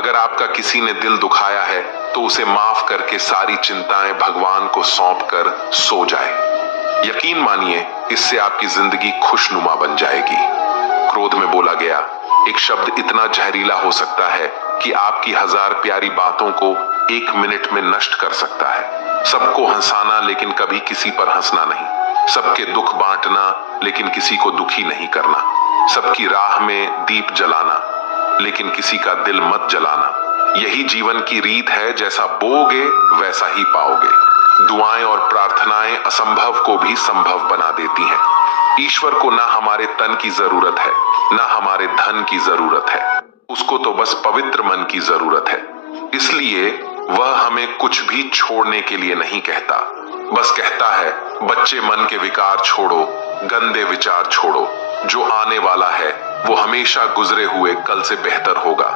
अगर आपका किसी ने दिल दुखाया है तो उसे माफ करके सारी चिंताएं भगवान को सौंप कर सो जाए। यकीन मानिए, इससे आपकी जिंदगी खुशनुमा बन जाएगी। क्रोध में बोला गया एक शब्द इतना जहरीला हो सकता है कि आपकी 1000 प्यारी बातों को 1 मिनट में नष्ट कर सकता है। सबको हंसाना लेकिन कभी किसी पर हंसना नहीं, सबके दुख बांटना लेकिन किसी को दुखी नहीं करना, सबकी राह में दीप जलाना लेकिन किसी का दिल मत जलाना। यही जीवन की रीत है, जैसा बोओगे वैसा ही पाओगे। दुआएं और प्रार्थनाएं असंभव को भी संभव बना देती हैं। ईश्वर को ना हमारे तन की जरूरत है, ना हमारे धन की जरूरत है, उसको तो बस पवित्र मन की जरूरत है। इसलिए वह हमें कुछ भी छोड़ने के लिए नहीं कहता, बस कहता है बच्चे मन के विकार छोड़ो, गंदे विचार छोड़ो, जो आने वाला है वो हमेशा गुजरे हुए कल से बेहतर होगा।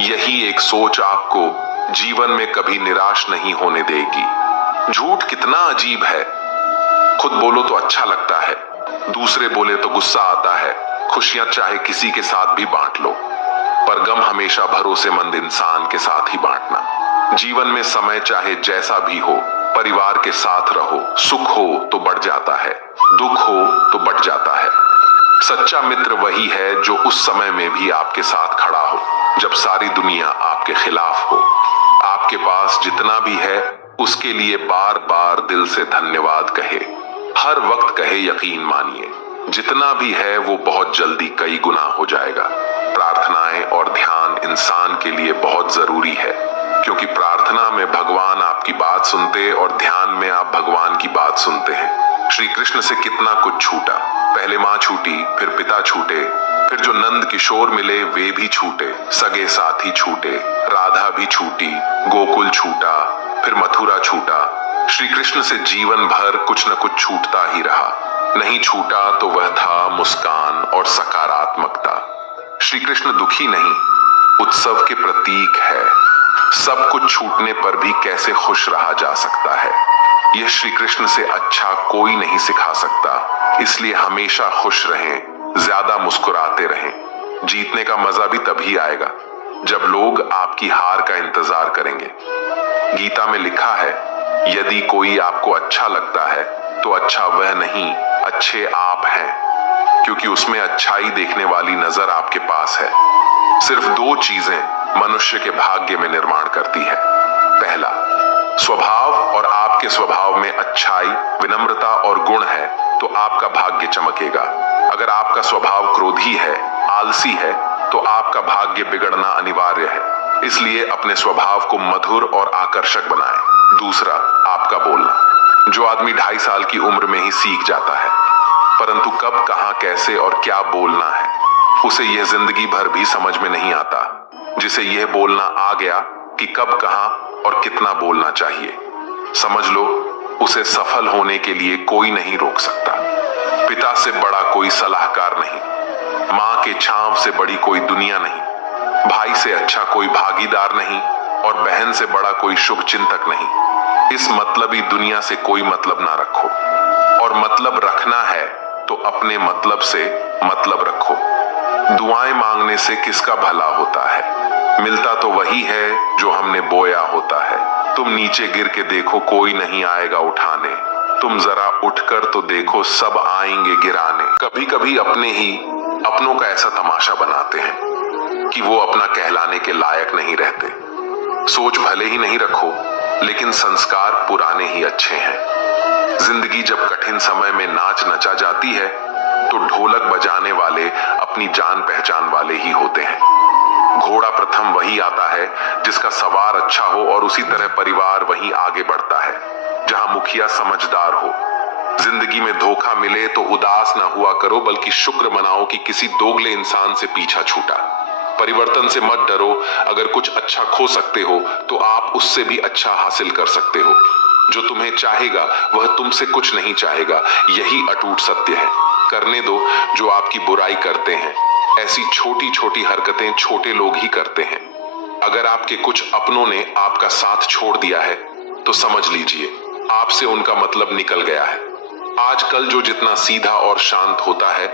यही एक सोच आपको जीवन में कभी निराश नहीं होने देगी। झूठ कितना अजीब है, खुद बोलो तो अच्छा लगता है, दूसरे बोले तो गुस्सा आता है। खुशियां चाहे किसी के साथ भी बांट लो, पर गम हमेशा भरोसेमंद इंसान के साथ ही बांटना। जीवन में समय चाहे जैसा भी हो, परिवार के साथ रहो। सुख हो तो बढ़ जाता है, दुख हो तो बढ़ जाता है। सच्चा मित्र वही है जो उस समय में भी आपके साथ खड़ा हो, जब सारी दुनिया आपके खिलाफ हो। आपके पास जितना भी है उसके लिए बार बार दिल से धन्यवाद कहे, हर वक्त कहे। यकीन मानिए, जितना भी है वो बहुत जल्दी कई गुना हो जाएगा। प्रार्थनाएं और ध्यान इंसान के लिए बहुत जरूरी है, क्योंकि प्रार्थना में भगवान आपकी बात सुनते और ध्यान में आप भगवान की बात सुनते हैं। श्री कृष्ण से कितना कुछ छूटा, पहले माँ छूटी, फिर पिता छूटे, फिर जो नंद किशोर मिले वे भी छूटे, सगे साथी छूटे, राधा भी छूटी, गोकुल छूटा, फिर मथुरा छूटा। श्री कृष्ण से जीवन भर कुछ न कुछ छूटता ही रहा। नहीं छूटा तो वह था मुस्कान और सकारात्मकता। श्री कृष्ण दुखी नहीं, उत्सव के प्रतीक है। सब कुछ छूटने पर भी कैसे खुश रहा जा सकता है, यह श्री कृष्ण से अच्छा कोई नहीं सिखा सकता। इसलिए हमेशा खुश रहें, ज्यादा मुस्कुराते रहें। जीतने का मजा भी तभी आएगा जब लोग आपकी हार का इंतजार करेंगे। गीता में लिखा है, यदि कोई आपको अच्छा लगता है तो अच्छा वह नहीं, अच्छे आप हैं, क्योंकि उसमें अच्छाई देखने वाली नजर आपके पास है। सिर्फ 2 चीजें मनुष्य के भाग्य में निर्माण करती है। पहला, स्वभाव, और आपके स्वभाव में अच्छाई, विनम्रता और गुण है तो आपका भाग्य चमकेगा। अगर आपका स्वभाव क्रोधी है, आलसी है, तो आपका भाग्य बिगड़ना अनिवार्य है। इसलिए अपने स्वभाव को मधुर और आकर्षक बनाएं। दूसरा, आपका बोलना, जो आदमी 2.5 साल की उम्र में ही सीख जाता है, परंतु कब, कहां, कैसे और क्या बोलना है उसे यह जिंदगी भर भी समझ में नहीं आता। जिसे यह बोलना आ गया कि कब, कहां और कितना बोलना चाहिए, समझ लो उसे सफल होने के लिए कोई नहीं रोक सकता। पिता से बड़ा कोई सलाहकार नहीं, मां के छांव से बड़ी कोई दुनिया नहीं, भाई से अच्छा कोई भागीदार नहीं और बहन से बड़ा कोई शुभ चिंतक नहीं। इस मतलबी दुनिया से कोई मतलब ना रखो, और मतलब रखना है तो अपने मतलब से मतलब रखो। दुआएं मांगने से किसका भला होता है, मिलता तो वही है जो हमने बोया होता है। तुम नीचे गिर के देखो, कोई नहीं आएगा उठाने, तुम जरा उठकर तो देखो, सब आएंगे गिराने। कभी कभी अपने ही अपनों का ऐसा तमाशा बनाते हैं कि वो अपना कहलाने के लायक नहीं रहते। सोच भले ही नहीं रखो, लेकिन संस्कार पुराने ही अच्छे हैं। जिंदगी जब कठिन समय में नाच नचा जाती है तो ढोलक बजाने वाले अपनी जान पहचान वाले ही होते हैं। घोड़ा प्रथम वही आता है जिसका सवार अच्छा हो, और उसी तरह परिवार वही आगे बढ़ता है जहां मुखिया समझदार हो। जिंदगी में धोखा मिले तो उदास ना हुआ करो, बल्कि शुक्र मनाओ कि किसी दोगले इंसान से पीछा छूटा। परिवर्तन से मत डरो, अगर कुछ अच्छा खो सकते हो तो आप उससे भी अच्छा हासिल कर सकते हो। जो तुम्हें चाहेगा वह तुमसे कुछ नहीं चाहेगा, यही अटूट सत्य है। करने दो जो आपकी बुराई करते हैं, ऐसी छोटी छोटी हरकतें छोटे लोग ही करते हैं। अगर आपके कुछ अपनों ने आपका साथ छोड़ दिया है तो समझ लीजिए आपसे उनका मतलब निकल गया है। आजकल जो जितना सीधा और शांत होता है,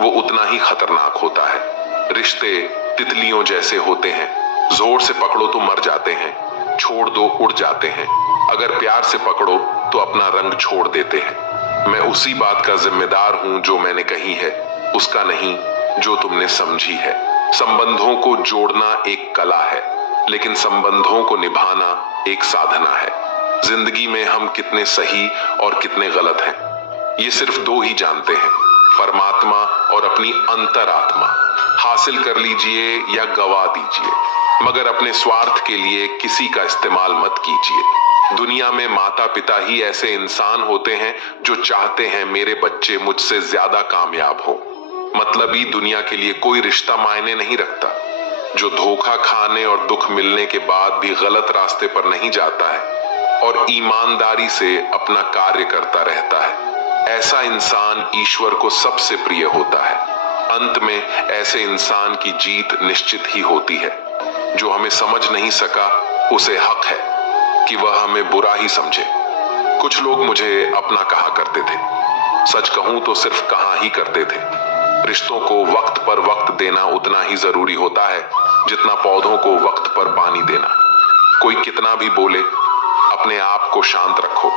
वो उतना ही खतरनाक होता है। रिश्ते तितलियों जैसे होते हैं, जोर से पकड़ो तो मर जाते हैं, छोड़ दो उड़ जाते हैं, अगर प्यार से पकड़ो तो अपना रंग छोड़ देते हैं। मैं उसी बात का जिम्मेदार हूं जो मैंने कही है, उसका नहीं जो तुमने समझी है। संबंधों को जोड़ना एक कला है, लेकिन संबंधों को निभाना एक साधना है। जिंदगी में हम कितने सही और कितने गलत हैं, ये सिर्फ दो ही जानते हैं, परमात्मा और अपनी अंतरात्मा। हासिल कर लीजिए या गवा दीजिए, मगर अपने स्वार्थ के लिए किसी का इस्तेमाल मत कीजिए। दुनिया में माता पिता ही ऐसे इंसान होते हैं जो चाहते हैं मेरे बच्चे मुझसे ज्यादा कामयाब हो। मतलबी दुनिया के लिए कोई रिश्ता मायने नहीं रखता। जो धोखा खाने और दुख मिलने के बाद भी गलत रास्ते पर नहीं जाता है और ईमानदारी से अपना कार्य करता रहता है, ऐसा इंसान ईश्वर को सबसे प्रिय होता है। अंत में ऐसे इंसान की जीत निश्चित ही होती है। जो हमें समझ नहीं सका उसे हक है कि वह हमें बुरा ही समझे। कुछ लोग मुझे अपना कहा करते थे, सच कहूं तो सिर्फ कहा ही करते थे। रिश्तों को वक्त पर वक्त देना उतना ही जरूरी होता है जितना पौधों को वक्त पर पानी देना। कोई कितना भी बोले, अपने आप को शांत रखो,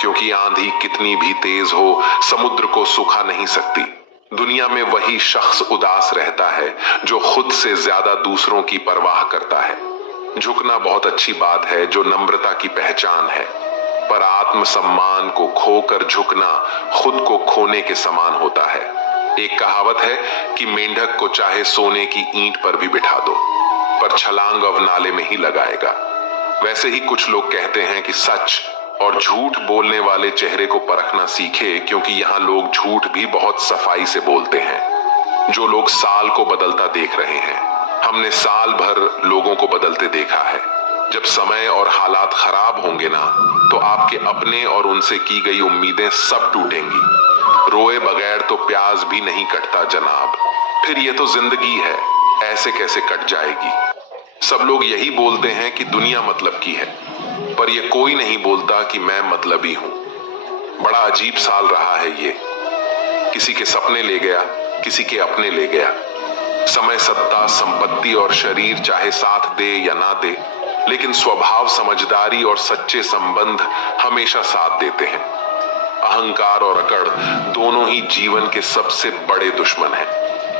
क्योंकि आंधी कितनी भी तेज हो समुद्र को सुखा नहीं सकती। दुनिया में वही शख्स उदास रहता है जो खुद से ज्यादा दूसरों की परवाह करता है। झुकना बहुत अच्छी बात है, जो नम्रता की पहचान है, पर आत्मसम्मान को खोकर झुकना खुद को खोने के समान होता है। एक कहावत है कि मेंढक को चाहे सोने की ईंट पर भी बिठा दो, पर छलांग अब नाले में ही लगाएगा। वैसे ही कुछ लोग कहते हैं कि सच और झूठ बोलने वाले चेहरे को परखना सीखे, क्योंकि यहाँ लोग झूठ भी बहुत सफाई से बोलते हैं। जो लोग साल को बदलता देख रहे हैं, हमने साल भर लोगों को बदलते देखा है। जब समय और हालात खराब होंगे ना, तो आपके अपने और उनसे की गई उम्मीदें सब टूटेंगी। रोए बगैर तो प्याज भी नहीं कटता जनाब। फिर ये तो जिंदगी है, ऐसे कैसे कट जाएगी। सब लोग यही बोलते हैं कि दुनिया मतलब की है, पर ये कोई नहीं बोलता कि मैं मतलबी हूं। बड़ा अजीब साल रहा है ये। किसी के सपने ले गया, किसी के अपने ले गया। समय, सत्ता, संपत्ति और शरीर चाहे साथ दे या ना दे, लेकिन स्वभाव, समझदारी और सच्चे संबंध हमेशा साथ देते हैं। अहंकार और अकड़ दोनों ही जीवन के सबसे बड़े दुश्मन हैं,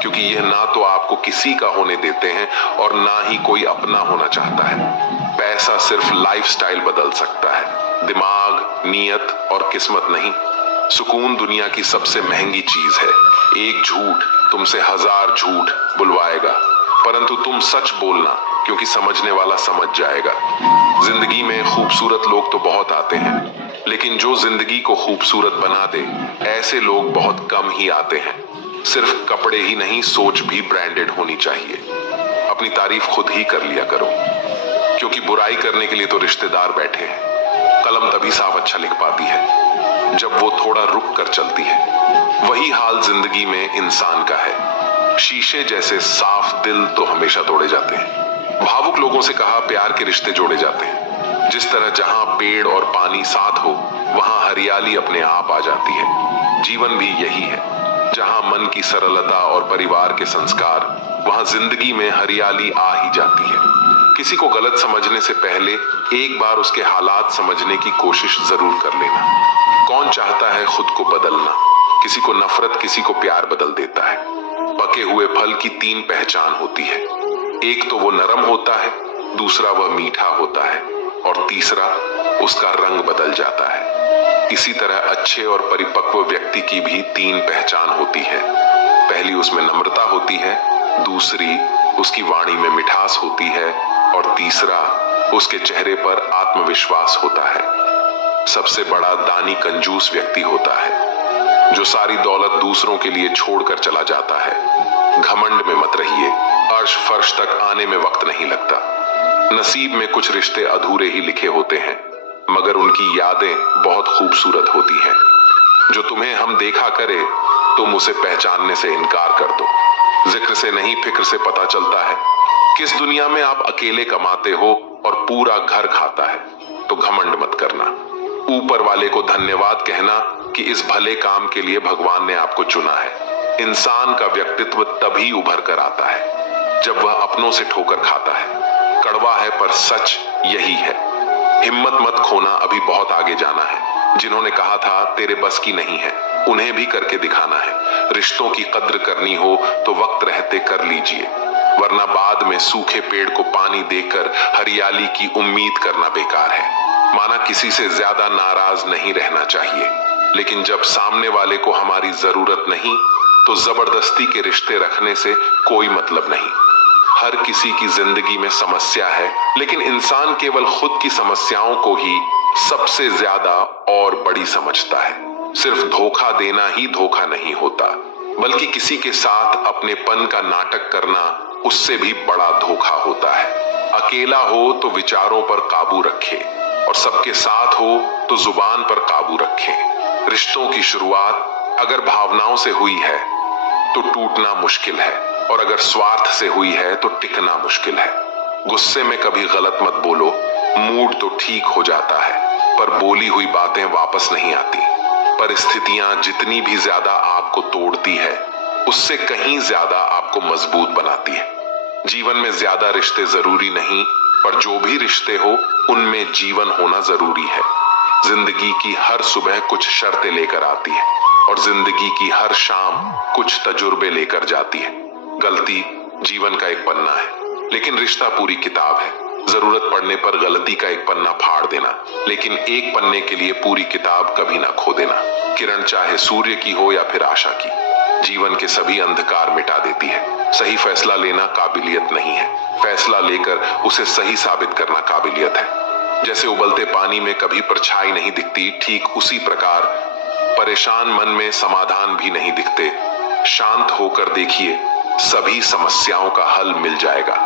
क्योंकि यह ना तो आपको किसी का होने देते हैं और ना ही कोई अपना होना चाहता है। पैसा सिर्फ लाइफस्टाइल बदल सकता है, दिमाग, नीयत और किस्मत नहीं। सुकून दुनिया की सबसे महंगी चीज है। एक झूठ तुमसे 1000 झूठ बुलवाएगा, परंतु तुम सच बोलना, क्योंकि समझने वाला समझ जाएगा। जिंदगी में खूबसूरत लोग तो बहुत आते हैं, लेकिन जो जिंदगी को खूबसूरत बना दे, ऐसे लोग बहुत कम ही आते हैं। सिर्फ कपड़े ही नहीं, सोच भी ब्रांडेड होनी चाहिए। अपनी तारीफ खुद ही कर लिया करो, क्योंकि बुराई करने के लिए तो रिश्तेदार बैठे हैं। कलम तभी साफ अच्छा लिख पाती है जब वो थोड़ा रुक कर चलती है। वही हाल जिंदगी में इंसान का है। शीशे जैसे साफ दिल तो हमेशा तोड़े जाते हैं। भावुक लोगों से कहा प्यार के रिश्ते जोड़े जाते हैं। जिस तरह जहां पेड़ और पानी साथ हो, वहां हरियाली अपने आप आ जाती है। जीवन भी यही है, जहां मन की सरलता और परिवार के संस्कार, वहां जिंदगी में हरियाली आ ही जाती है। किसी को गलत समझने से पहले एक बार उसके हालात समझने की कोशिश जरूर कर लेना। कौन चाहता है खुद को बदलना? किसी को नफरत, किसी को प्यार बदल देता है। पके हुए फल की 3 पहचान होती है। एक तो वो नरम होता है, दूसरा वह मीठा होता है, और तीसरा उसका रंग बदल जाता है। इसी तरह अच्छे और परिपक्व व्यक्ति की भी 3 पहचान होती है। पहली उसमें नम्रता होती है, दूसरी उसकी वाणी में मिठास होती है, और तीसरा उसके चेहरे पर आत्मविश्वास होता है। सबसे बड़ा दानी कंजूस व्यक्ति होता है, जो सारी दौलत दूसरों के लिए छोड़कर चला जाता है। घमंड में मत रहिए, अर्श फर्श तक आने में वक्त नहीं लगता। नसीब में कुछ रिश्ते अधूरे ही लिखे होते हैं, मगर उनकी यादें बहुत खूबसूरत होती हैं। जो तुम्हें हम देखा करे, तुम उसे पहचानने से इनकार कर दो। जिक्र से नहीं, फिक्र से पता चलता है किस दुनिया में आप अकेले कमाते हो और पूरा घर खाता है। तो घमंड मत करना, ऊपर वाले को धन्यवाद कहना कि इस भले काम के लिए भगवान ने आपको चुना है। इंसान का व्यक्तित्व तभी उभर कर आता है जब वह अपनों से ठोकर खाता है। है, पर सच यही है। हिम्मत मत खोना, अभी बहुत आगे जाना है। जिन्होंने कहा था तेरे बस की नहीं है, उन्हें भी करके दिखाना है। रिश्तों की कद्र करनी हो तो वक्त रहते कर लीजिए, वरना बाद में सूखे पेड़ को पानी देकर हरियाली की उम्मीद करना बेकार है। माना किसी से ज्यादा नाराज नहीं रहना चाहिए, लेकिन जब सामने वाले को हमारी जरूरत नहीं तो जबरदस्ती के रिश्ते रखने से कोई मतलब नहीं। हर किसी की जिंदगी में समस्या है, लेकिन इंसान केवल खुद की समस्याओं को ही सबसे ज्यादा और बड़ी समझता है। सिर्फ धोखा देना ही धोखा नहीं होता, बल्कि किसी के साथ अपनेपन का नाटक करना उससे भी बड़ा धोखा होता है। अकेला हो तो विचारों पर काबू रखे, और सबके साथ हो तो जुबान पर काबू रखे। रिश्तों की शुरुआत अगर भावनाओं से हुई है तो टूटना मुश्किल है, और अगर स्वार्थ से हुई है तो टिकना मुश्किल है। गुस्से में कभी गलत मत बोलो, मूड तो ठीक हो जाता है, पर बोली हुई बातें वापस नहीं आती। परिस्थितियां जितनी भी ज्यादा आपको तोड़ती है, उससे कहीं ज्यादा आपको मजबूत बनाती है। जीवन में ज्यादा रिश्ते जरूरी नहीं, पर जो भी रिश्ते हो उनमें जीवन होना जरूरी है। जिंदगी की हर सुबह कुछ शर्तें लेकर आती है, और जिंदगी की हर शाम कुछ तजुर्बे लेकर जाती है। गलती जीवन का एक पन्ना है, लेकिन रिश्ता पूरी किताब है। जरूरत पड़ने पर गलती का एक पन्ना फाड़ देना, लेकिन एक पन्ने के लिए पूरी किताब कभी ना खो देना। किरण चाहे सूर्य की हो या फिर आशा की, जीवन के सभी अंधकार मिटा देती है। सही फैसला लेना काबिलियत नहीं है, फैसला लेकर उसे सही साबित करना काबिलियत है। जैसे उबलते पानी में कभी परछाई नहीं दिखती, ठीक उसी प्रकार परेशान मन में समाधान भी नहीं दिखते। शांत होकर देखिए, सभी समस्याओं का हल मिल जाएगा।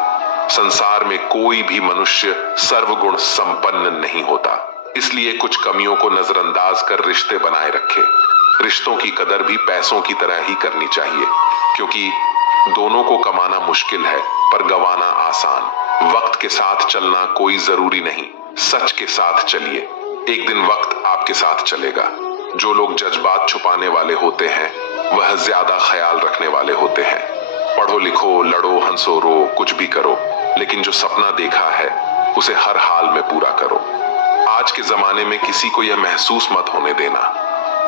संसार में कोई भी मनुष्य सर्वगुण संपन्न नहीं होता, इसलिए कुछ कमियों को नजरअंदाज कर रिश्ते बनाए रखे। रिश्तों की कदर भी पैसों की तरह ही करनी चाहिए, क्योंकि दोनों को कमाना मुश्किल है पर गंवाना आसान। वक्त के साथ चलना कोई जरूरी नहीं, सच के साथ चलिए, एक दिन वक्त आपके साथ चलेगा। जो लोग जज्बात छुपाने वाले होते हैं वह ज्यादा ख्याल रखने वाले होते हैं। पढ़ो लिखो, लड़ो हंसो रो, कुछ भी करो, लेकिन जो सपना देखा है उसे हर हाल में पूरा करो। आज के जमाने में किसी को यह महसूस मत होने देना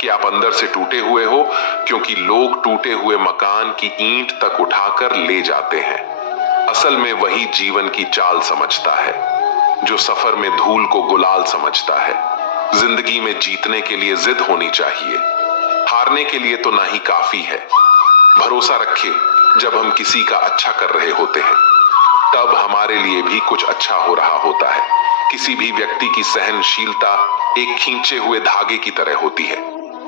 कि आप अंदर से टूटे हुए हो, क्योंकि लोग टूटे हुए मकान की ईंट तक उठाकर ले जाते हैं। असल में वही जीवन की चाल समझता है, जो सफर में धूल को गुलाल समझता है। जिंदगी में जीतने के लिए जिद होनी चाहिए, हारने के लिए तो ना ही काफी है। भरोसा रखिए, जब हम किसी का अच्छा कर रहे होते हैं तब हमारे लिए भी कुछ अच्छा हो रहा होता है। किसी भी व्यक्ति की सहनशीलता एक खींचे हुए धागे की तरह होती है।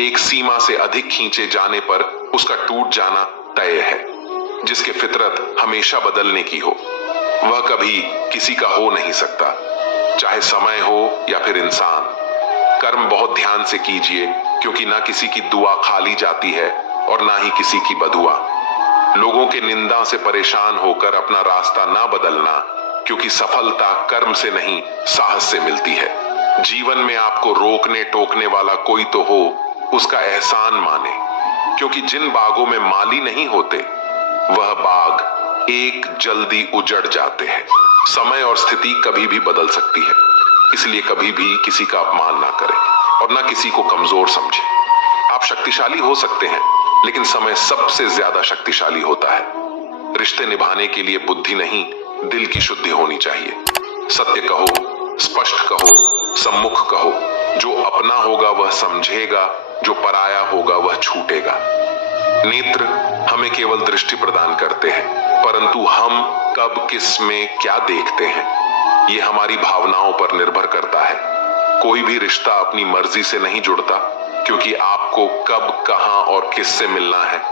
एक सीमा से अधिक खींचे जाने पर उसका टूट जाना तय है। जिसकी फितरत हमेशा बदलने की हो वह कभी किसी का हो नहीं सकता, चाहे समय हो या फिर इंसान। कर्म बहुत ध्यान से कीजिए, क्योंकि ना किसी की दुआ खाली जाती है और ना ही किसी की बदुआ। लोगों के निंदा से परेशान होकर अपना रास्ता ना बदलना, क्योंकि सफलता कर्म से नहीं साहस से मिलती है। जीवन में आपको रोकने टोकने वाला कोई तो हो, उसका एहसान माने, क्योंकि जिन बागों में माली नहीं होते वह बाग एक जल्दी उजड़ जाते हैं। समय और स्थिति कभी भी बदल सकती है, इसलिए कभी भी किसी का अपमान ना करें और ना किसी को कमजोर समझें। आप शक्तिशाली हो सकते हैं, लेकिन समय सबसे ज्यादा शक्तिशाली होता है। रिश्ते निभाने के लिए बुद्धि नहीं, दिल की शुद्धि होनी चाहिए। सत्य कहो, स्पष्ट कहो, सम्मुख कहो। जो अपना होगा वह समझेगा, जो पराया होगा वह छूटेगा। नेत्र हमें केवल दृष्टि प्रदान करते हैं, परंतु हम कब किस में क्या देखते हैं ये हमारी भावनाओं पर निर्भर करता है। कोई भी रिश्ता अपनी मर्जी से नहीं जुड़ता, क्योंकि आपको कब, कहां और किससे मिलना है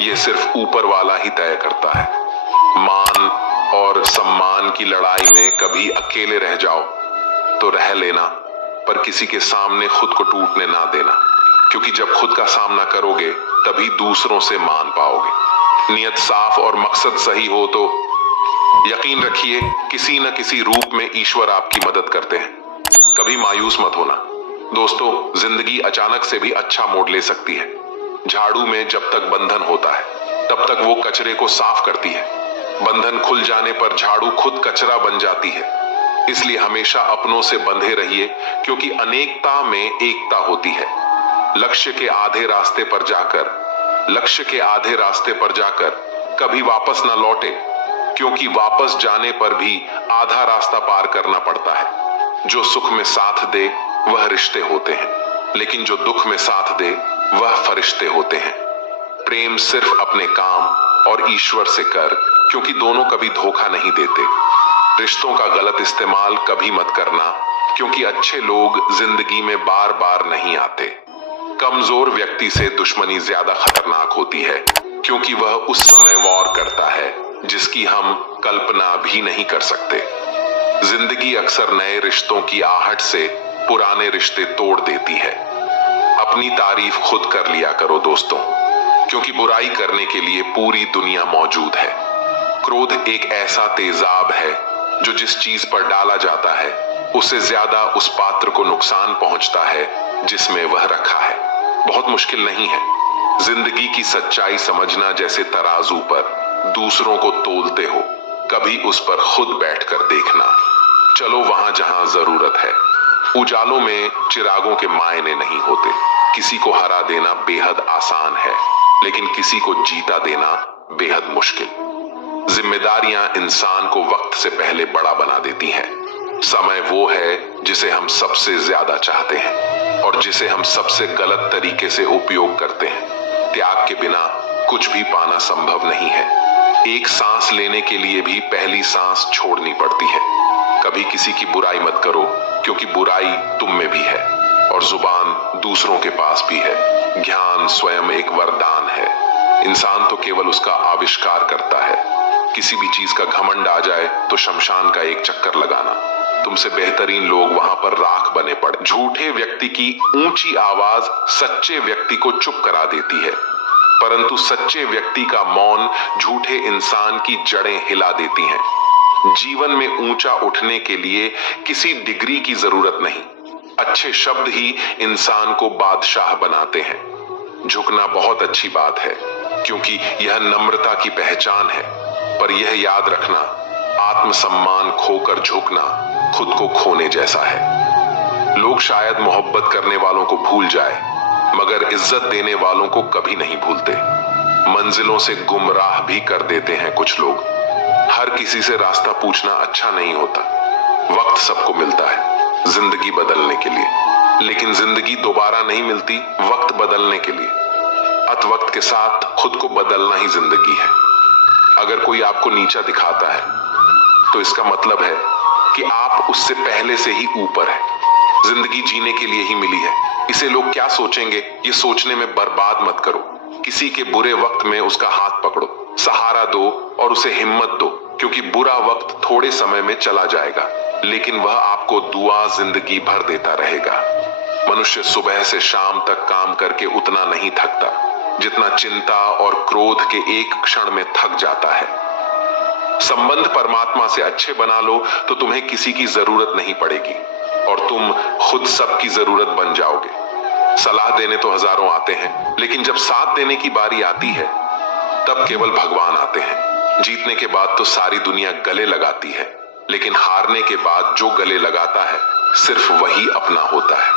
ये सिर्फ ऊपर वाला ही तय करता है। मान और सम्मान की लड़ाई में कभी अकेले रह जाओ तो रह लेना, पर किसी के सामने खुद को टूटने ना देना, क्योंकि जब खुद का सामना करोगे तभी दूसरों से मान पाओगे। नियत साफ और मकसद सही हो तो यकीन रखिए किसी न किसी रूप में ईश्वर आपकी मदद करते हैं। कभी मायूस मत होना दोस्तों, जिंदगी अचानक से भी अच्छा मोड़ ले सकती है। झाड़ू में जब तक बंधन होता है तब तक वो कचरे को साफ करती है। बंधन खुल जाने पर झाड़ू खुद कचरा बन जाती है। इसलिए हमेशा अपनों से बंधे रहिए, क्योंकि अनेकता में एकता होती है। लक्ष्य के आधे रास्ते पर जाकर कभी वापस ना लौटे, क्योंकि वापस जाने पर भी आधा रास्ता पार करना पड़ता है। जो सुख में साथ दे वह रिश्ते होते हैं, लेकिन जो दुख में साथ दे वह फरिश्ते होते हैं। प्रेम सिर्फ अपने काम और ईश्वर से कर, क्योंकि दोनों कभी धोखा नहीं देते। रिश्तों का गलत इस्तेमाल कभी मत करना, क्योंकि अच्छे लोग जिंदगी में बार बार नहीं आते। कमजोर व्यक्ति से दुश्मनी ज्यादा खतरनाक होती है, क्योंकि वह उस समय वॉर करता है जिसकी हम कल्पना भी नहीं कर सकते। जिंदगी अक्सर नए रिश्तों की आहट से पुराने रिश्ते तोड़ देती है। अपनी तारीफ खुद कर लिया करो दोस्तों, क्योंकि बुराई करने के लिए पूरी दुनिया मौजूद है। क्रोध एक ऐसा तेजाब है जो जिस चीज पर डाला जाता है उससे ज्यादा उस पात्र को नुकसान पहुंचता है जिसमें वह रखा है। बहुत मुश्किल नहीं है जिंदगी की सच्चाई समझना। जैसे तराजू पर दूसरों को तोलते हो, कभी उस पर खुद बैठकर देखना। चलो वहां जहां जरूरत है। उजालों में चिरागों के मायने नहीं होते। किसी को हरा देना बेहद आसान है, लेकिन किसी को जीता देना बेहद मुश्किल। जिम्मेदारियां इंसान को वक्त से पहले बड़ा बना देती हैं। समय वो है जिसे हम सबसे ज्यादा चाहते हैं और जिसे हम सबसे गलत तरीके से उपयोग करते हैं। त्याग के बिना कुछ भी पाना संभव नहीं है। एक सांस लेने के लिए भी पहली सांस छोड़नी पड़ती है। कभी किसी की बुराई मत करो, क्योंकि बुराई तुम में भी है और जुबान दूसरों के पास भी है। ज्ञान स्वयं एक वरदान है। इंसान तो केवल उसका आविष्कार करता है। किसी भी चीज का घमंड आ जाए तो शमशान का एक चक्कर लगाना। तुमसे बेहतरीन लोग वहां पर राख बने पड़े। झूठे व्यक्ति की ऊंची आवाज सच्चे व्यक्ति को चुप करा देती है, परंतु सच्चे व्यक्ति का मौन झूठे इंसान की जड़ें हिला देती हैं। जीवन में ऊंचा उठने के लिए किसी डिग्री की जरूरत नहीं। अच्छे शब्द ही इंसान को बादशाह बनाते हैं। झुकना बहुत अच्छी बात है, क्योंकि यह नम्रता की पहचान है, पर यह याद रखना, आत्मसम्मान खोकर झुकना खुद को खोने जैसा है। लोग शायद मोहब्बत करने वालों को भूल जाए, मगर इज्जत देने वालों को कभी नहीं भूलते। मंजिलों से गुमराह भी कर देते हैं कुछ लोग। हर किसी से रास्ता पूछना अच्छा नहीं होता। वक्त सबको मिलता है जिंदगी बदलने के लिए, लेकिन जिंदगी दोबारा नहीं मिलती वक्त बदलने के लिए। अत वक्त के साथ खुद को बदलना ही जिंदगी है। अगर कोई आपको नीचा दिखाता है तो इसका मतलब है कि आप उससे पहले से ही ऊपर है। जिंदगी जीने के लिए ही मिली है। इसे लोग क्या सोचेंगे ये सोचने में बर्बाद मत करो। किसी के बुरे वक्त में उसका हाथ पकड़ो, सहारा दो और उसे हिम्मत दो, क्योंकि बुरा वक्त थोड़े समय में चला जाएगा, लेकिन वह आपको दुआ जिंदगी भर देता रहेगा। मनुष्य सुबह से शाम तक काम करके उतना नहीं थकता जितना चिंता और क्रोध के एक क्षण में थक जाता है। संबंध परमात्मा से अच्छे बना लो तो तुम्हें किसी की जरूरत नहीं पड़ेगी और तुम खुद सबकी जरूरत बन जाओगे। सलाह देने तो हजारों आते हैं, लेकिन जब साथ देने की बारी आती है तब केवल भगवान आते हैं। जीतने के बाद तो सारी दुनिया गले लगाती है, लेकिन हारने के बाद जो गले लगाता है सिर्फ वही अपना होता है।